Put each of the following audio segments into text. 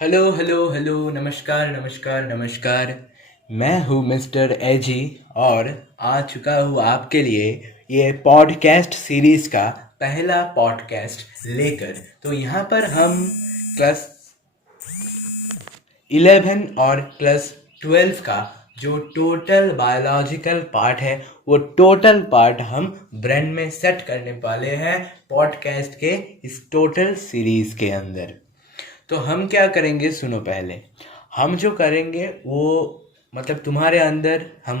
Hello hello hello, नमस्कार नमस्कार नमस्कार। मैं हूँ मिस्टर एजी और आ चुका हूँ आपके लिए ये पॉडकास्ट सीरीज का पहला पॉडकास्ट लेकर। तो यहाँ पर हम क्लास 11 और क्लास 12 का जो टोटल बायोलॉजिकल पार्ट है वो टोटल पार्ट हम ब्रेन में सेट करने वाले हैं पॉडकास्ट के इस टोटल सीरीज के अंदर। तो हम क्या करेंगे, सुनो पहले। हम जो करेंगे वो मतलब तुम्हारे अंदर हम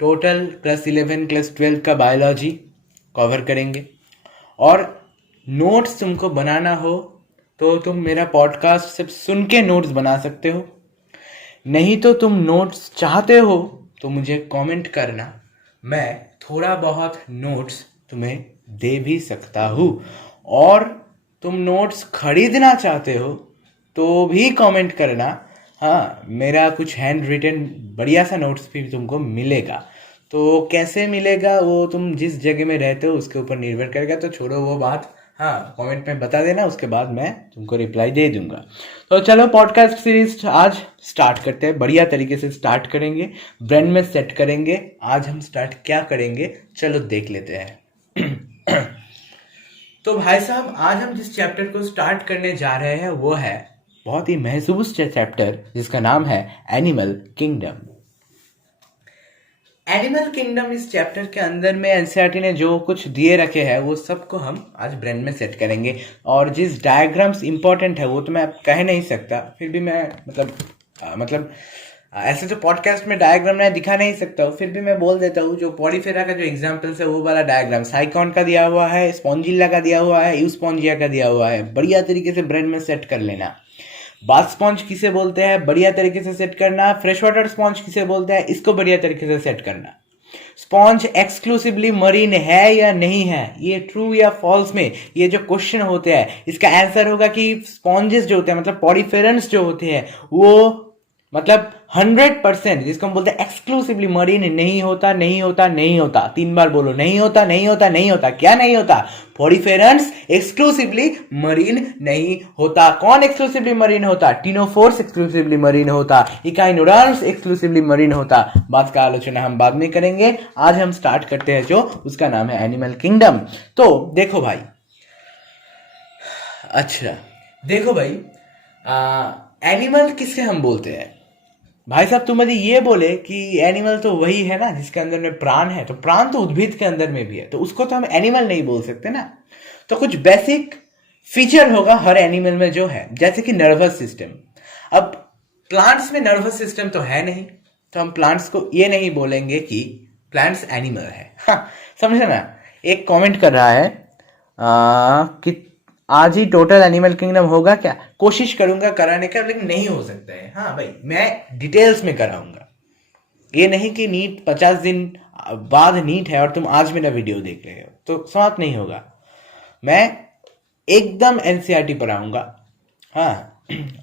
टोटल क्लास 11 क्लास 12 का बायोलॉजी कवर करेंगे। और नोट्स तुमको बनाना हो तो तुम मेरा पॉडकास्ट सिर्फ सुन के नोट्स बना सकते हो। नहीं तो तुम नोट्स चाहते हो तो मुझे कमेंट करना, मैं थोड़ा बहुत नोट्स तुम्हें दे भी सकता हूँ। और तुम नोट्स खरीदना चाहते हो तो भी कमेंट करना। हाँ, मेरा कुछ हैंड रिटन बढ़िया सा नोट्स भी तुमको मिलेगा। तो कैसे मिलेगा वो तुम जिस जगह में रहते हो उसके ऊपर निर्भर करेगा, तो छोड़ो वो बात। हाँ, कमेंट में बता देना, उसके बाद मैं तुमको रिप्लाई दे दूंगा। तो चलो पॉडकास्ट सीरीज आज स्टार्ट करते हैं। बढ़िया तरीके से स्टार्ट करेंगे, ब्रेन में सेट करेंगे। आज हम स्टार्ट क्या करेंगे, चलो देख लेते हैं। तो भाई साहब, आज हम जिस चैप्टर को स्टार्ट करने जा रहे हैं वो है बहुत ही महसूस चैप्टर जिसका नाम है एनिमल किंगडम। एनिमल किंगडम इस चैप्टर के अंदर में एनसीईआरटी ने जो कुछ दिए रखे हैं वो सबको हम आज ब्रेन में सेट करेंगे। और जिस डायग्राम्स इंपॉर्टेंट है वो तो मैं कह नहीं सकता, फिर भी मैं ऐसे तो पॉडकास्ट में डायग्राम मैं दिखा नहीं सकता हूँ, फिर भी मैं बोल देता हूँ। जो पॉलीफेरा का जो एग्जाम्पल्स है वो वाला डायग्राम साइकॉन का दिया हुआ है, स्पॉन्जिला का दिया हुआ है, यूस्पॉन्जिया का दिया हुआ है। बढ़िया तरीके से ब्रेन में सेट कर लेना। बाथ स्पॉन्ज किसे बोलते हैं, बढ़िया तरीके से सेट करना। फ्रेश वाटर स्पॉन्ज किसे बोलते हैं, इसको बढ़िया तरीके से सेट करना। स्पॉन्ज एक्सक्लूसिवली मरीन है या नहीं है, ये ट्रू या फॉल्स में ये जो क्वेश्चन होते हैं इसका आंसर होगा कि स्पॉन्जेस जो होते हैं मतलब पॉरीफेरेंस जो होते हैं वो मतलब 100%, जिसको हम बोलते हैं एक्सक्लूसिवली मरीन नहीं होता नहीं होता नहीं होता। 3 बार बोलो, नहीं होता नहीं होता नहीं होता। क्या नहीं होता? पॉरीफेरेंस एक्सक्लूसिवली मरीन नहीं होता। कौन एक्सक्लूसिवली मरीन होता? टिनोफोर्स एक्सक्लूसिवली मरीन होता, इकाइनोडर्म्स एक्सक्लूसिवली मरीन होता। बात का आलोचना हम बाद में करेंगे। आज हम स्टार्ट करते हैं जो उसका नाम है एनिमल किंगडम। तो देखो भाई, अच्छा देखो भाई, एनिमल किससे हम बोलते हैं? भाई साहब, तुम यदि ये बोले कि एनिमल तो वही है ना जिसके अंदर में प्राण है, तो प्राण तो उद्भिद के अंदर में भी है, तो उसको तो हम एनिमल नहीं बोल सकते ना। तो कुछ बेसिक फीचर होगा हर एनिमल में जो है, जैसे कि नर्वस सिस्टम। अब प्लांट्स में नर्वस सिस्टम तो है नहीं, तो हम प्लांट्स को ये नहीं बोलेंगे कि प्लांट्स एनिमल है। हाँ, समझे ना। एक कमेंट कर रहा है कि आज ही टोटल एनिमल किंगडम होगा क्या? कोशिश करूंगा कराने का, लेकिन नहीं हो सकता है। हाँ भाई, मैं डिटेल्स में कराऊंगा। ये नहीं कि नीट 50 दिन बाद नीट है और तुम आज मेरा वीडियो देख रहे हो, तो समाप्त नहीं होगा। मैं एकदम एनसीईआरटी पढ़ाऊंगा। हाँ,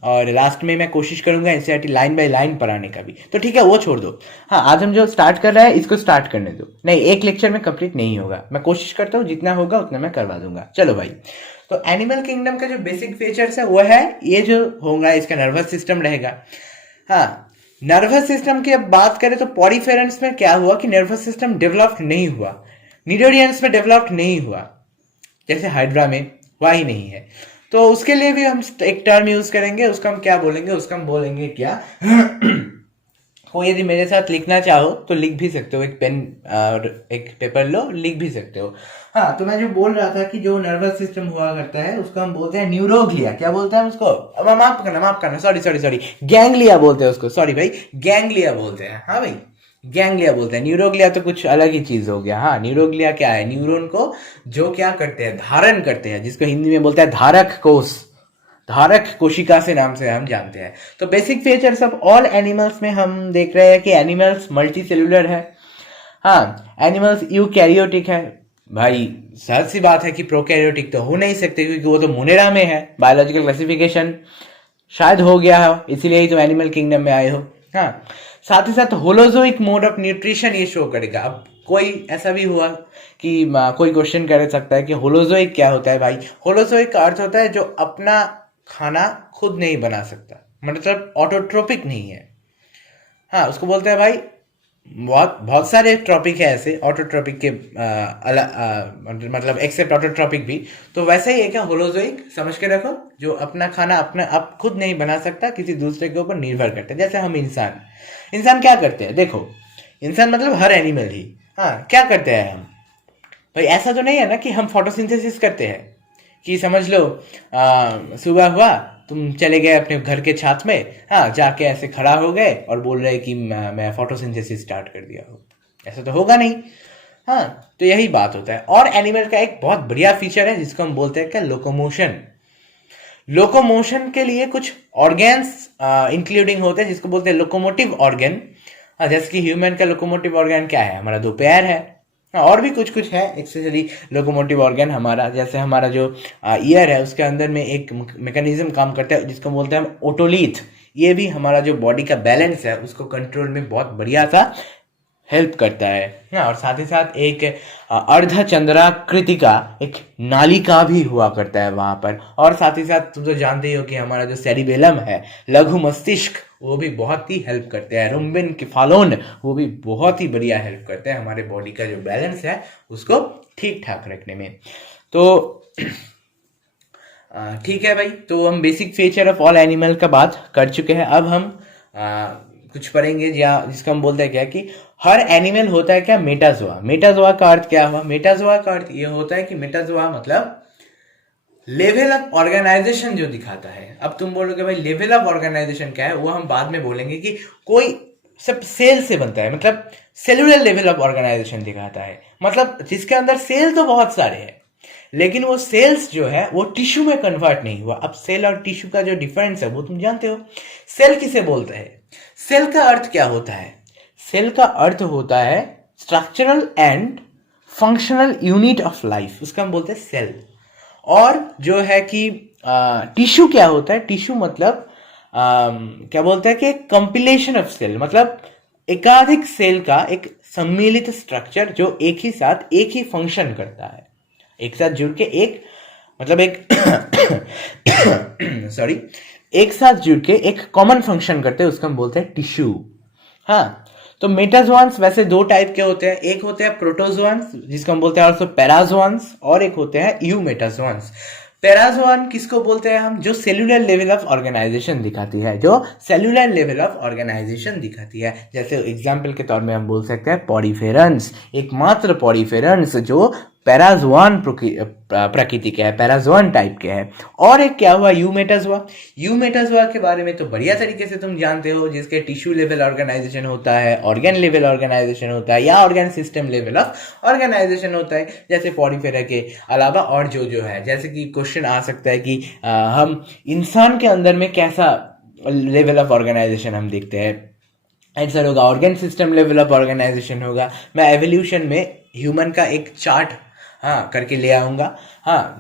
और लास्ट में मैं कोशिश करूंगा एनसीईआरटी लाइन बाय लाइन पढ़ाने का भी। तो ठीक है, वो छोड़ दो। हाँ, आज हम जो स्टार्ट कर रहे हैं इसको स्टार्ट करने दो। नहीं, एक लेक्चर में कंप्लीट नहीं होगा। मैं कोशिश करता हूँ जितना होगा उतना मैं करवा दूंगा। चलो भाई, तो एनिमल किंगडम का जो बेसिक फीचर्स है वो है ये जो होगा, इसका नर्वस सिस्टम रहेगा। हाँ, नर्वस सिस्टम की अब बात करें तो पॉरीफेरेंस में क्या हुआ कि नर्वस सिस्टम डेवलप्ड नहीं हुआ, निडोरियंस में डेवलप्ड नहीं हुआ, जैसे हाइड्रा में हुआ ही नहीं है। तो उसके लिए भी हम एक टर्म यूज करेंगे, उसका हम क्या बोलेंगे? उसका हम बोलेंगे क्या? को यदि मेरे साथ लिखना चाहो तो लिख भी सकते हो, एक पेन और एक पेपर लो, लिख भी सकते हो। हाँ, तो मैं जो बोल रहा था कि जो नर्वस सिस्टम हुआ करता है उसको हम बोलते हैं न्यूरोग्लिया। क्या बोलते हैं हम उसको? माफ करना, सॉरी सॉरी सॉरी, गैंग्लिया बोलते हैं उसको। सॉरी भाई, गैंग्लिया बोलते हैं। हाँ भाई, गैंग्लिया बोलते हैं। न्यूरोग्लिया तो कुछ अलग ही चीज हो गया। हाँ, न्यूरोग्लिया क्या है? न्यूरॉन को जो क्या करते हैं, धारण करते हैं, जिसको हिंदी में बोलते हैं धारक कोष, धारक कोशिका से नाम से हम जानते हैं। तो basic features of all animals में हम देख रहे हैं कि एनिमल्स मल्टी सेलुलर है। हाँ, एनिमल्स यूकैरियोटिक है। भाई सहज सी बात है कि प्रोकैरियोटिक तो हो नहीं सकते, क्योंकि वो तो मोनेरा में है। बायोलॉजिकल क्लासिफिकेशन शायद हो गया हो, इसीलिए ही तो एनिमल किंगडम में आए हो। हाँ, साथ ही साथ होलोजोइक मोड ऑफ न्यूट्रिशन ये शो करेगा। अब कोई ऐसा भी हुआ कि कोई क्वेश्चन कर सकता है कि होलोजोइक क्या होता है? भाई, होलोजोइक का अर्थ होता है जो अपना खाना खुद नहीं बना सकता, मतलब ऑटोट्रोपिक नहीं है। हाँ, उसको बोलते हैं भाई, बहुत बहुत सारे ट्रॉपिक है ऐसे ऑटोट्रॉपिक के मतलब एक्सेप्ट ऑटोट्रॉपिक भी। तो वैसे ही एक है होलोजोइक, समझ के रखो, जो अपना खाना अपना आप खुद नहीं बना सकता, किसी दूसरे के ऊपर निर्भर करता है। जैसे हम इंसान, इंसान क्या करते हैं, देखो, इंसान मतलब हर एनिमल ही। हाँ, क्या करते हैं हम भाई, ऐसा तो नहीं है ना कि हम फोटोसिंथेसिस करते हैं, कि समझ लो सुबह हुआ, तुम चले गए अपने घर के छात में, हाँ, जाके ऐसे खड़ा हो गए और बोल रहे कि मैं फोटोसिंथेसिस स्टार्ट कर दिया हूँ। ऐसा तो होगा नहीं। हाँ, तो यही बात होता है। और एनिमल का एक बहुत बढ़िया फीचर है जिसको हम बोलते हैं क्या, लोकोमोशन। लोकोमोशन के लिए कुछ ऑर्गेन्स इंक्लूडिंग होते हैं जिसको बोलते हैं लोकोमोटिव ऑर्गन। जैसे कि ह्यूमन का लोकोमोटिव ऑर्गन क्या है, हमारा दो पैर है। हाँ, और भी कुछ कुछ है एक्सेसरी लोकोमोटिव ऑर्गन हमारा, जैसे हमारा जो ईयर है उसके अंदर में एक मैकेनिज्म काम करता है जिसको बोलते हैं हम ओटोलीथ। ये भी हमारा जो बॉडी का बैलेंस है उसको कंट्रोल में बहुत बढ़िया सा हेल्प करता है। हाँ, और साथ ही साथ एक अर्धचंद्राकृति का एक नालिका भी हुआ करता है वहां पर। और साथ ही साथ तुम तो जानते ही हो कि हमारा जो सेरिबेलम है, लघु मस्तिष्क, वो भी बहुत ही हेल्प करते हैं। रुम्बिन किफालोन, वो भी बहुत ही बढ़िया हेल्प करते हैं हमारे बॉडी का जो बैलेंस है उसको ठीक ठाक रखने में। तो ठीक है भाई, तो हम basic feature of all animal का बात कर चुके हैं। अब हम कुछ पढ़ेंगे या जिसको हम बोलते हैं क्या, कि हर एनिमल होता है क्या, मेटाजोआ। मेटाजोआ का अर्थ क्या हुआ, मेटाजोआ का अर्थ ये होता है कि मेटाजोआ मतलब लेवल ऑफ ऑर्गेनाइजेशन जो दिखाता है। अब तुम बोलोगे भाई लेवल ऑफ ऑर्गेनाइजेशन क्या है, वो हम बाद में बोलेंगे। कि कोई सब सेल से बनता है, मतलब सेलुलर लेवल ऑफ ऑर्गेनाइजेशन दिखाता है, मतलब जिसके अंदर सेल तो बहुत सारे हैं लेकिन वो सेल्स जो है वो टिश्यू में कन्वर्ट नहीं हुआ। अब सेल और टिश्यू का जो डिफरेंस है वो तुम जानते हो। सेल किसे बोलते हैं, सेल का अर्थ क्या होता है, सेल का अर्थ होता है structural and functional unit of life, उसका हम बोलते हैं सेल। और जो है कि टिश्यू क्या होता है, टिश्यू मतलब क्या बोलते हैं कि कंपिलेशन ऑफ सेल, मतलब एकाधिक सेल का एक सम्मिलित स्ट्रक्चर जो एक ही साथ एक ही फंक्शन करता है, एक साथ जुड़ के एक, मतलब एक सॉरी, एक साथ जुड़ के एक कॉमन फंक्शन करते हैं, उसको हम बोलते हैं टिश्यू। हाँ, तो मेटाजोआंस वैसे दो टाइप के होते हैं, एक होते हैं प्रोटोजोआंस जिसको हम बोलते हैं ऑल्सो पैराजोआंस, और एक होते हैं यूमेटाजोआंस। पैराजोआन किसको बोलते हैं हम, जो सेल्यूलर लेवल ऑफ ऑर्गेनाइजेशन दिखाती है, जो सेल्यूलर लेवल ऑफ ऑर्गेनाइजेशन दिखाती है। जैसे एग्जांपल के तौर में हम बोल सकते हैं पॉरीफेरंस, एकमात्र पॉरीफेरंस जो पैराजोआन प्रकृति के है, पैराजोआन टाइप के है। और एक क्या हुआ, यूमेटाजोआ। यूमेटाजोआ के बारे में तो बढ़िया तरीके से तुम जानते हो, जिसके टिश्यू लेवल ऑर्गेनाइजेशन होता है, ऑर्गन लेवल ऑर्गेनाइजेशन होता है, या organ system level of organisation होता है। जैसे पॉलीफेरा के अलावा और जो है, जैसे कि क्वेश्चन आ सकता है कि हम इंसान के अंदर में कैसा लेवल ऑफ ऑर्गेनाइजेशन हम देखते हैं, आंसर होगा organ system level of organisation होगा। मैं एवोल्यूशन में ह्यूमन का एक चार्ट करके ले आऊँगा,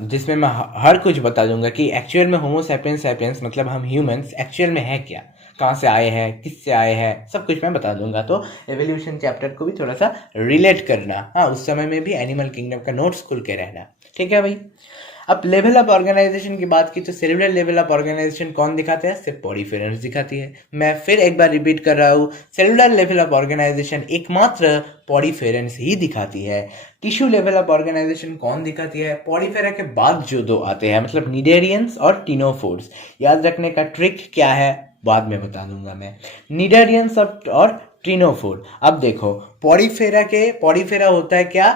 जिसमें मैं हर कुछ बता दूंगा कि एक्चुअल में होमो सैपियंस सैपियंस मतलब हम ह्यूमंस एक्चुअल में है क्या, कहाँ से आए हैं, किससे आए हैं, सब कुछ मैं बता दूंगा। तो एवोल्यूशन चैप्टर को भी थोड़ा सा रिलेट करना, उस समय में भी एनिमल किंगडम का नोट्स खुल के रहना, ठीक है भाई। अब लेवल ऑफ ऑर्गेनाइजेशन की बात की तो सेलुलर लेवल ऑफ ऑर्गेनाइजेशन कौन दिखाते हैं, सिर्फ पॉलीफेरंस दिखाती है। मैं फिर एक बार रिपीट कर रहा हूँ, सेलुलर लेवल ऑफ ऑर्गेनाइजेशन एकमात्र पॉलीफेरंस ही दिखाती है। टिश्यू लेवल ऑफ ऑर्गेनाइजेशन कौन दिखाती है, पॉलीफेरा के बाद जो दो आते हैं, मतलब निडेरियंस और टिनोफोर्स। याद रखने का ट्रिक क्या है बाद में बता दूंगा मैं, निडेरियंस और ट्रिनोफोर। अब देखो पॉलीफेरा होता है क्या,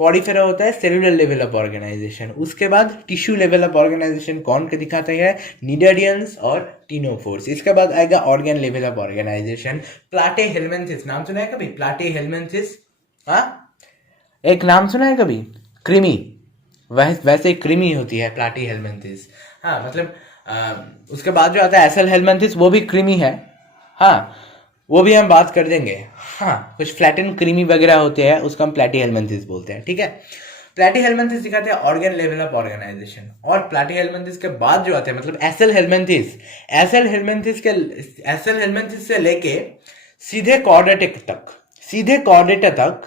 पॉलीफेरा होता है सेलुलर लेवल ऑफ ऑर्गेनाइजेशन। उसके बाद टिश्यू लेवल ऑफ ऑर्गेनाइजेशन कौन के दिखाते हैं, निडेरियंस और टिनोफोर्स। इसके बाद आएगा ऑर्गन लेवल ऑफ ऑर्गेनाइजेशन, प्लाटेहेल्मिन्थिस। नाम सुना है कभी प्लाटेहेल्मिन्थिस? एक नाम सुना है कभी, कृमि। वैसे कृमि होती है प्लाटीहेल्मिन्थिस। मतलब उसके बाद जो आता है एसल हेल्मिन्थिस, वो भी कृमि है। वो भी हम बात कर देंगे। कुछ फ्लैटन क्रीमी वगैरह होते हैं, उसको हम प्लैटीहेल्मिन्थिस बोलते हैं, ठीक है। प्लैटीहेल्मिन्थिस दिखाते हैं ऑर्गन लेवल ऑफ ऑर्गेनाइजेशन। और प्लैटीहेल्मिन्थिस के बाद जो आते हैं मतलब एसल हेल्मिन्थिस से लेके सीधे कॉर्डेटा तक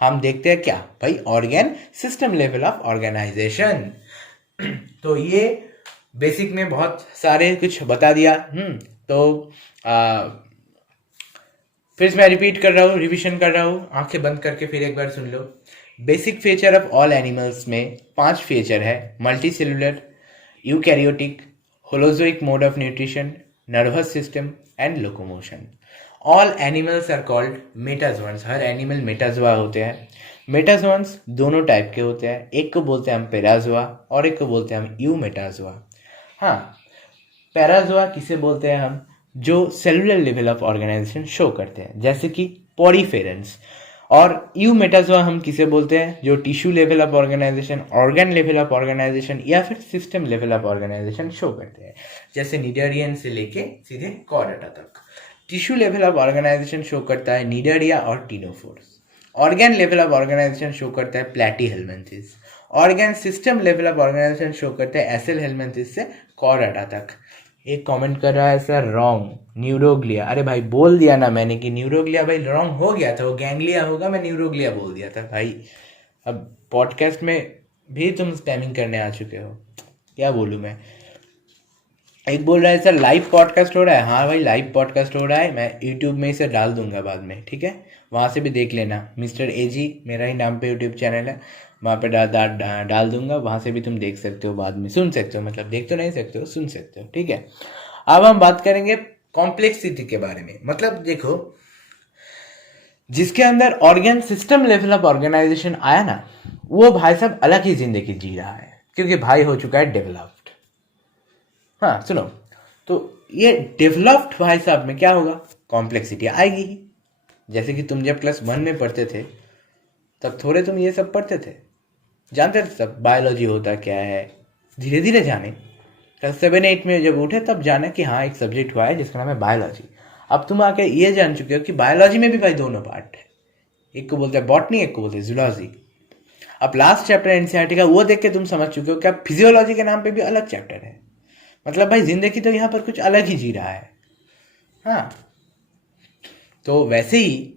हम देखते हैं क्या भाई, organ system level of organisation. तो ये बेसिक में बहुत सारे कुछ बता दिया। तो फिर मैं रिपीट कर रहा हूँ, रिवीजन कर रहा हूँ, आंखें बंद करके फिर एक बार सुन लो। Basic feature of all animals में 5 फीचर है: multicellular, eukaryotic, holozoic mode of nutrition, nervous system and locomotion. All animals are called metazoans. हर एनिमल मेटाजोआ होते हैं। मेटाजोन्स दोनों टाइप के होते हैं, एक को बोलते हैं हम पेराजोआ और एक को बोलते हैं हम यू मेटाजोआ। हाँ, पैराजोआ किसे बोलते हैं हम? जो cellular level of organisation show करते हैं, जैसे कि पॉरीफेरेंस। और यू मेटाजोआ हम किसे बोलते हैं? जो tissue level of organization, organ level of organization या फिर system level of organisation show करते हैं, जैसे निडरियन से लेके सीधे कॉर्डेटा तक। Tissue level of organisation show करता है निडरिया और ctenophores. Organ level of organisation show करता है platyhelminthes. Organ system level of organisation show करते हैं एसेल हेल्मिन्थेस से कॉर्डेटा तक। एक कमेंट कर रहा है सर रॉन्ग, न्यूरोग्लिया। अरे भाई बोल दिया ना मैंने कि न्यूरोग्लिया, भाई रॉन्ग हो गया था, वो गैंग्लिया होगा, मैं न्यूरोग्लिया बोल दिया था भाई। अब पॉडकास्ट में भी तुम स्पैमिंग करने आ चुके हो, क्या बोलूँ मैं। एक बोल रहा है सर लाइव पॉडकास्ट हो रहा है। हाँ भाई लाइव पॉडकास्ट हो रहा है, मैं यूट्यूब में इसे डाल दूंगा बाद में, ठीक है? वहाँ से भी देख लेना, मिस्टर एजी मेरा ही नाम पे यूट्यूब चैनल है, वहाँ पे डाल दूंगा, वहाँ से भी तुम देख सकते हो, बाद में सुन सकते हो, मतलब देख तो नहीं सकते हो, सुन सकते हो, ठीक है? अब हम बात करेंगे कॉम्प्लेक्सिटी के बारे में। मतलब देखो, जिसके अंदर organ system level of organisation आया ना, वो भाई साहब अलग ही जिंदगी जी रहा है, क्योंकि भाई हो चुका है डेवलप्ड। हाँ सुनो, तो ये डेवलप्ड भाई साहब में क्या होगा? कॉम्प्लेक्सिटी आएगी ही। जैसे कि तुम जब +1 में पढ़ते थे, तब थोड़े तुम ये सब पढ़ते थे, जानते थे सब बायोलॉजी होता क्या है, धीरे धीरे जाने। क्लास 7-8 में जब उठे तब जाने कि हाँ एक सब्जेक्ट हुआ है जिसका नाम है बायोलॉजी। अब तुम आके ये जान चुके हो कि बायोलॉजी में भी भाई दोनों पार्ट है, एक को बोलते हैं बॉटनी, एक को बोलते हैं जूलॉजी। अब लास्ट चैप्टर एनसीईआरटी का वो देख के तुम समझ चुके हो कि अब फिजियोलॉजी के नाम पे भी अलग चैप्टर है। मतलब भाई जिंदगी तो यहाँ पर कुछ अलग ही जी रहा है। हाँ, तो वैसे ही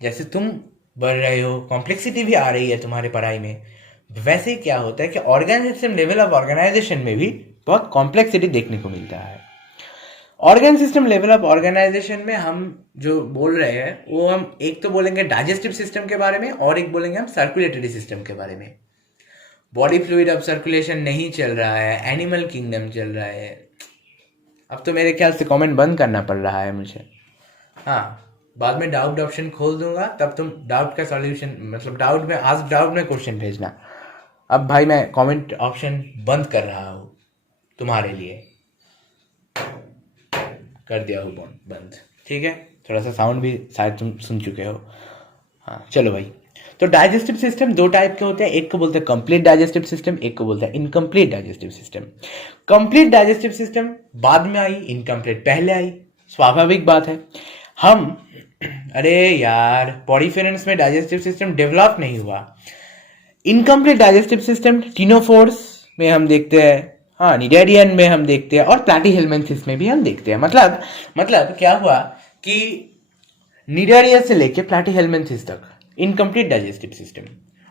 जैसे तुम बढ़ रहे हो, कॉम्प्लेक्सिटी भी आ रही है तुम्हारे पढ़ाई में, वैसे ही क्या होता है कि organ system level of organisation में भी बहुत कॉम्प्लेक्सिटी देखने को मिलता है। Organ system level of organisation में हम जो बोल रहे हैं वो हम एक तो बोलेंगे डाइजेस्टिव सिस्टम के बारे में, और एक बोलेंगे हम सर्कुलेटरी सिस्टम के बारे में। बॉडी फ्लूइड अब सर्कुलेशन नहीं चल रहा है, एनिमल किंगडम चल रहा है। अब तो मेरे ख्याल से कमेंट बंद करना पड़ रहा है मुझे। हाँ, बाद में डाउट ऑप्शन खोल दूंगा, तब तुम डाउट का सॉल्यूशन, मतलब डाउट में आस्क डाउट में क्वेश्चन भेजना। अब भाई मैं कमेंट ऑप्शन बंद कर रहा हूँ तुम्हारे लिए, कर दिया हो बंद, ठीक है? थोड़ा सा साउंड भी शायद तुम सुन चुके हो। हाँ चलो भाई, तो डाइजेस्टिव सिस्टम 2 टाइप के होते हैं, एक को बोलते हैं कंप्लीट डाइजेस्टिव सिस्टम, एक को बोलते हैं incomplete digestive system. Complete digestive system बाद में आई, इनकम्प्लीट पहले आई, स्वाभाविक बात है। हम अरे यार, पॉरीफेरेंस में डाइजेस्टिव सिस्टम डेवलप नहीं हुआ। इनकम्प्लीट डाइजेस्टिव सिस्टम टीनोफोर्स में हम देखते हैं, हाँ निडेरियन में हम देखते हैं, और प्लैटीहेल्मिन्थेस में भी हम देखते हैं। मतलब क्या हुआ कि निडेरिया से लेके प्लैटीहेल्मिन्थेस तक इनकम्प्लीट डाइजेस्टिव सिस्टम,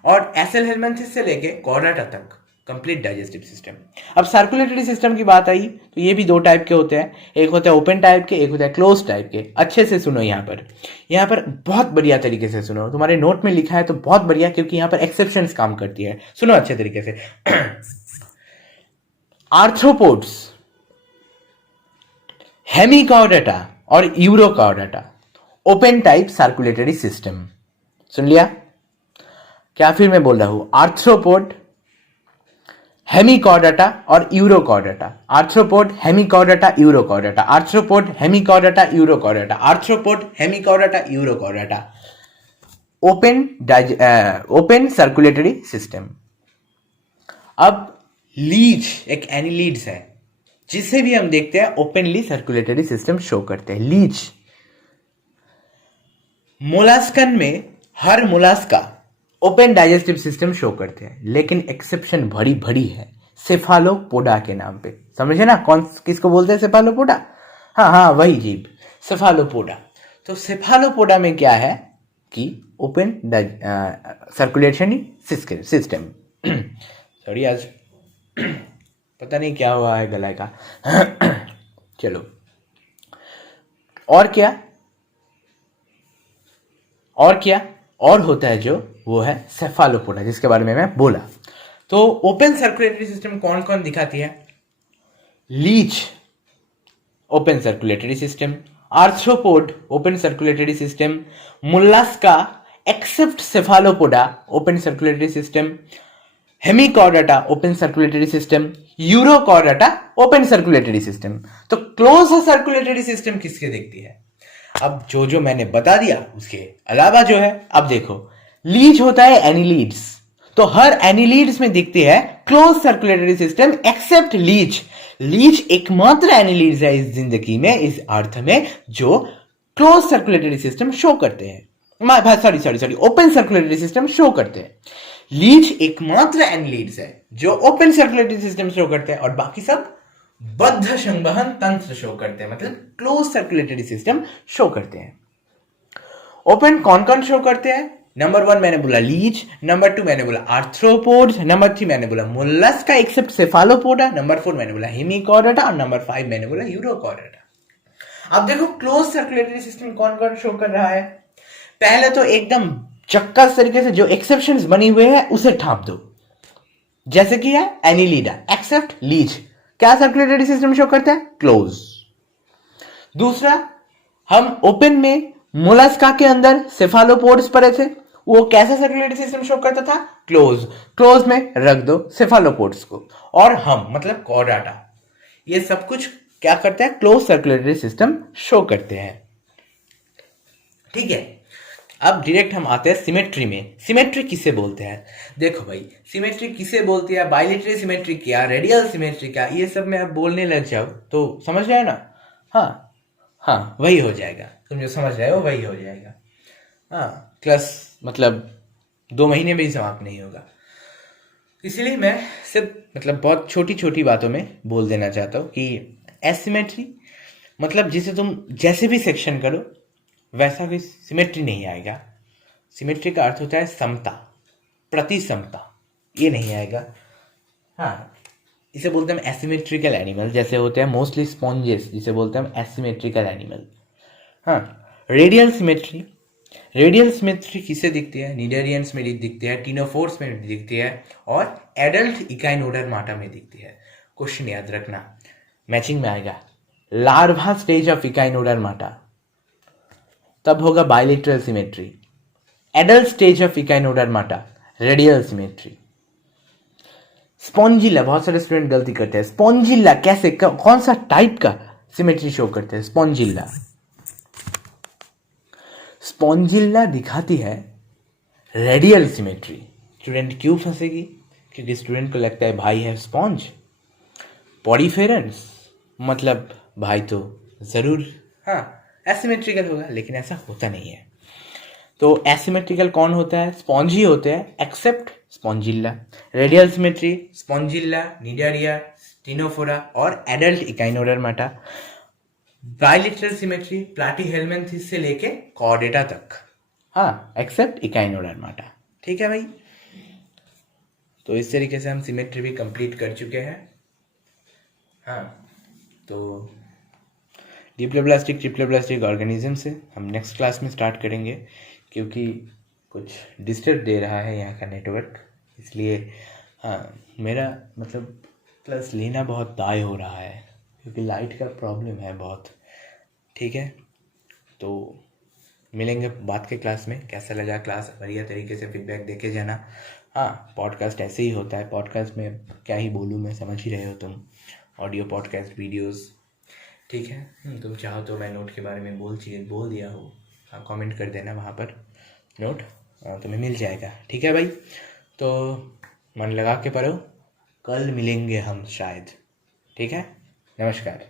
और एसेल हेल्मिन्थेस से लेके कॉर्डेटा तक कंप्लीट डाइजेस्टिव सिस्टम। अब सर्कुलेटरी सिस्टम की बात आई तो ये भी 2 टाइप के होते हैं, एक होता है ओपन टाइप के, एक होता है क्लोज टाइप के। अच्छे से सुनो, यहाँ पर बहुत बढ़िया तरीके से सुनो, तुम्हारे नोट में लिखा है तो बहुत बढ़िया, क्योंकि यहाँ पर एक्सेप्शंस काम करती है। सुनो अच्छे तरीके से। आर्थ्रोपोड्स, हेमिकॉर्डेटा और urochordata, open type circulatory system. सुन लिया क्या? फिर मैं बोल रहा हूं, आर्थ्रोपोड, हेमिकॉर्डेटा और urochordata. Arthropod, hemichordata, urochordata. Arthropod, hemichordata, urochordata. Arthropod, hemichordata, urochordata. Open circulatory system. अब लीच एक एनिलीड्स है, जिसे भी हम देखते हैं ओपनली सर्कुलेटरी सिस्टम शो करते हैं। लीच। मोलास्कन में हर mollusca open digestive system show करते हैं, लेकिन एक्सेप्शन बड़ी बड़ी है, सेफालोपोडा के नाम पे। समझे ना कौन किसको बोलते हैं सेफालोपोडा? हाँ वही जीव, सेफालोपोडा। तो सेफालोपोडा में क्या है कि ओपन सर्कुलेटरी सिस्टम। सॉरी आज पता नहीं क्या हुआ है गला का। चलो, और क्या, और क्या और होता है जो, वो है सेफालोपोडा, जिसके बारे में मैं बोला। तो ओपन सर्कुलेटरी सिस्टम कौन कौन दिखाती है? Leech open circulatory system, arthropod open circulatory system, mollusca except cephalopoda open circulatory system, hemichordata open circulatory system, urochordata open circulatory system. तो क्लोज सर्कुलेटरी सिस्टम किसके देखती है? अब जो मैंने बता दिया उसके अलावा जो है, अब देखो, लीच होता है एनिलीड्स, तो हर एनिलीड्स में दिखती है close circulatory system except leech. Leech एकमात्र एनिलीड्स है इस जिंदगी में, इस अर्थ में, जो क्लोज सर्कुलेटरी सिस्टम शो करते हैं, sorry open circulatory system show करते हैं। लीच एकमात्र एनिलीड्स है जो ओपन सर्कुलेटरी सिस्टम शो करते हैं, और बाकी सब बद्ध संवहन तंत्र शो करते हैं, मतलब क्लोज सर्कुलेटरी सिस्टम शो करते हैं। ओपन कौन कौन शो करते हैं? नंबर 1 मैंने बोला लीच, नंबर 2 मैंने बोला आर्थ्रोपोड्स, नंबर 3 मैंने बोला मोलस्का एक्सेप्ट सेफालोपोडा, नंबर 4 मैंने बोला हेमिकॉर्डाटा, और नंबर 5 मैंने बोला यूरोकॉर्डाटा। अब देखो क्लोज सर्कुलेटरी सिस्टम कौन कौन शो कर रहा है। पहले तो एकदम चक्कस तरीके से जो एक्सेप्शंस बनी हुए हैं उसे ठाप दो, जैसे कि है एनिलीडा एक्सेप्ट लीच, क्या सर्कुलेटरी सिस्टम शो करता है? क्लोज। दूसरा, हम ओपन में मोलस्का के अंदर सेफालोपोड्स पड़े थे, वो कैसा सर्कुलेटरी सिस्टम शो करता था? क्लोज। क्लोज में रख दो सेफालोपोड्स को, और हम मतलब कॉर्डाटा, ये सब कुछ क्या करते हैं? क्लोज सर्कुलेटरी सिस्टम शो करते हैं। ठीक है, अब डायरेक्ट हम आते हैं सिमेट्री में। सिमेट्री किसे बोलते हैं? देखो भाई, सिमेट्री किसे बोलती है, बायलेटरल सिमेट्री क्या, रेडियल सिमेट्री क्या, ये सब मैं अब बोलने लग जाऊं तो समझ रहे हो ना? हाँ वही हो जाएगा, तुम जो समझ रहे हो वही हो जाएगा। हाँ, क्लास मतलब 2 महीने में ही समाप्त नहीं होगा, इसलिए मैं सिर्फ मतलब बहुत छोटी छोटी बातों में बोल देना चाहता हूँ कि एसिमेट्री मतलब जिसे तुम जैसे भी सेक्शन करो वैसा कोई सिमेट्री नहीं आएगा। सिमेट्री का अर्थ होता है समता, प्रति समता, ये नहीं आएगा। हाँ, इसे बोलते हैं एसिमेट्रिकल एनिमल, जैसे होते हैं मोस्टली स्पॉन्जेस, जिसे बोलते हैं एसिमेट्रिकल एनिमल। हाँ, रेडियल सिमेट्री, रेडियल सिमेट्री किसे दिखती है? निडेरियंस में दिखती है, टीनोफोर्स में दिखती है, और एडल्ट इकाइनोडर्माटा में दिखती है। क्वेश्चन याद रखना, मैचिंग में आएगा, लार्वा स्टेज ऑफ इकाइनोडर्माटा, तब होगा bilateral symmetry. Adult stage of Echinodermata, radial symmetry. Spongilla, बहुत सारे स्टूडेंट गलती करते हैं, स्पॉन्जिला कैसे, कौन सा टाइप का सिमेट्री शो करते हैं? स्पॉन्जिला, स्पॉन्जिला दिखाती है रेडियल सिमेट्री। स्टूडेंट क्यों फंसेगी? क्योंकि स्टूडेंट को लगता है भाई है स्पॉन्ज, पॉरीफेरेंस, मतलब भाई तो जरूर हाँ एसिमेट्रिकल होगा, लेकिन ऐसा होता नहीं है। तो एसिमेट्रिकल कौन होता है? स्पॉन्ज ही होते हैं except spongilla. Radial symmetry spongilla, cnidaria, ctenophora और adult echinodermata. Bilateral symmetry platyhelminthes से लेके कॉर्डेटा तक, हाँ एक्सेप्ट इकाइनोडर्माटा। ठीक है भाई, तो इस तरीके से हम सिमेट्री भी कंप्लीट कर चुके हैं। हाँ, तो डिप्लोब्लास्टिक ट्रिप्लोब्लास्टिक ऑर्गेनिज्म से हम नेक्स्ट क्लास में स्टार्ट करेंगे, क्योंकि कुछ डिस्टर्ब दे रहा है यहाँ का नेटवर्क, इसलिए हाँ मेरा मतलब क्लास लेना बहुत दाय हो रहा है, क्योंकि लाइट का प्रॉब्लम है बहुत। ठीक है, तो मिलेंगे बाद के क्लास में। कैसा लगा क्लास, बढ़िया तरीके से फीडबैक देके जाना। हाँ, पॉडकास्ट ऐसे ही होता है, पॉडकास्ट में क्या ही बोलूँ मैं, समझ ही रहे हो तुम, ऑडियो पॉडकास्ट वीडियोस। ठीक है, तुम चाहो तो मैं नोट के बारे में बोल दिया हो, हाँ कमेंट कर देना वहाँ पर, नोट तुम्हें मिल जाएगा। ठीक है भाई, तो मन लगा के पढ़ो, कल मिलेंगे हम शायद। ठीक है, नमस्कार।